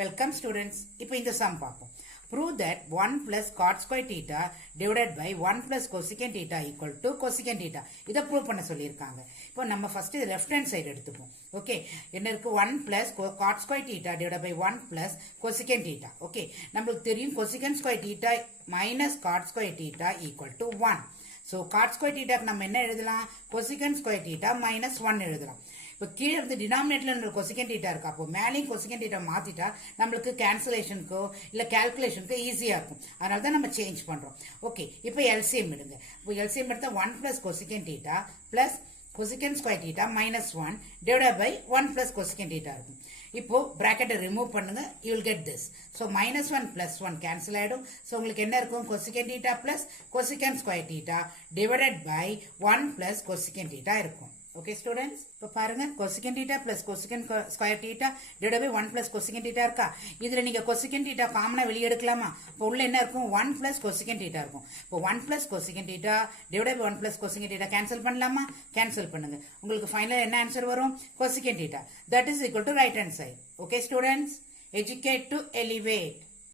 Welcome students. இப்போ இந்த sum பார்ப்போம். Prove that 1 plus cot square theta divided by 1 plus cosecant theta equal to cosecant theta. இதை prove பண்ண சொல்லியிருக்காங்க. இப்போ நம்ம first left hand side எடுத்துப்போம். Okay. என்ன இருக்கு 1 plus cot square theta divided by 1 plus cosecant theta. Okay. நம்மளுக்கு தெரியும் cosecant square theta minus cot square theta equal to 1. So cot square theta நம்ம என்ன எழுதலாம்? Cosecant square theta minus 1 எழுதலாம். இப்போ கீழே வந்து டினாமினேட்டர்ல கொசிகன் டீட்டா இருக்கு. அப்போ மேலேயும் கொசிகன் டீட்டா மாத்திட்டா நம்மளுக்கு கேன்சலேஷனுக்கோ இல்லை கால்குலேஷனுக்கோ ஈஸியாக இருக்கும். அதனால தான் நம்ம சேஞ்ச் பண்ணுறோம். ஓகே, இப்போ எல்சிஎம் எடுங்க. இப்போ எல்சிஎம் எடுத்தா 1 plus cosecant theta plus cosecant square theta minus 1 divide by 1 plus cosecant theta இருக்கும். இப்போ பிராக்கெட்டை ரிமூவ் பண்ணுங்க, you will get this. So minus 1 plus 1 cancel ஆகிடும். ஸோ உங்களுக்கு என்ன இருக்கும்? Cosecant theta plus cosecant square theta divided by 1 plus cosecant theta இருக்கும். Okay students, இப்போ பாருங்க cosecant theta plus cosecant square theta divide by 1 plus cosecant theta இருக்கா? இதுல நீங்க கொசிகன் டீட்டா காமனா வெளியே எடுக்கலாமா? இப்போ உள்ள என்ன இருக்கும்? 1 plus கொசிகன் டீட்டா இருக்கும். இப்போ 1 plus cosecant theta divide by 1 plus cosecant theta cancel பண்ணலாமா? கேன்சல் பண்ணுங்க. உங்களுக்கு ஃபைனல் என்ன ஆன்சர் வரும்? Cosecant theta. That is equal to right hand side. Okay students, educate to elevate.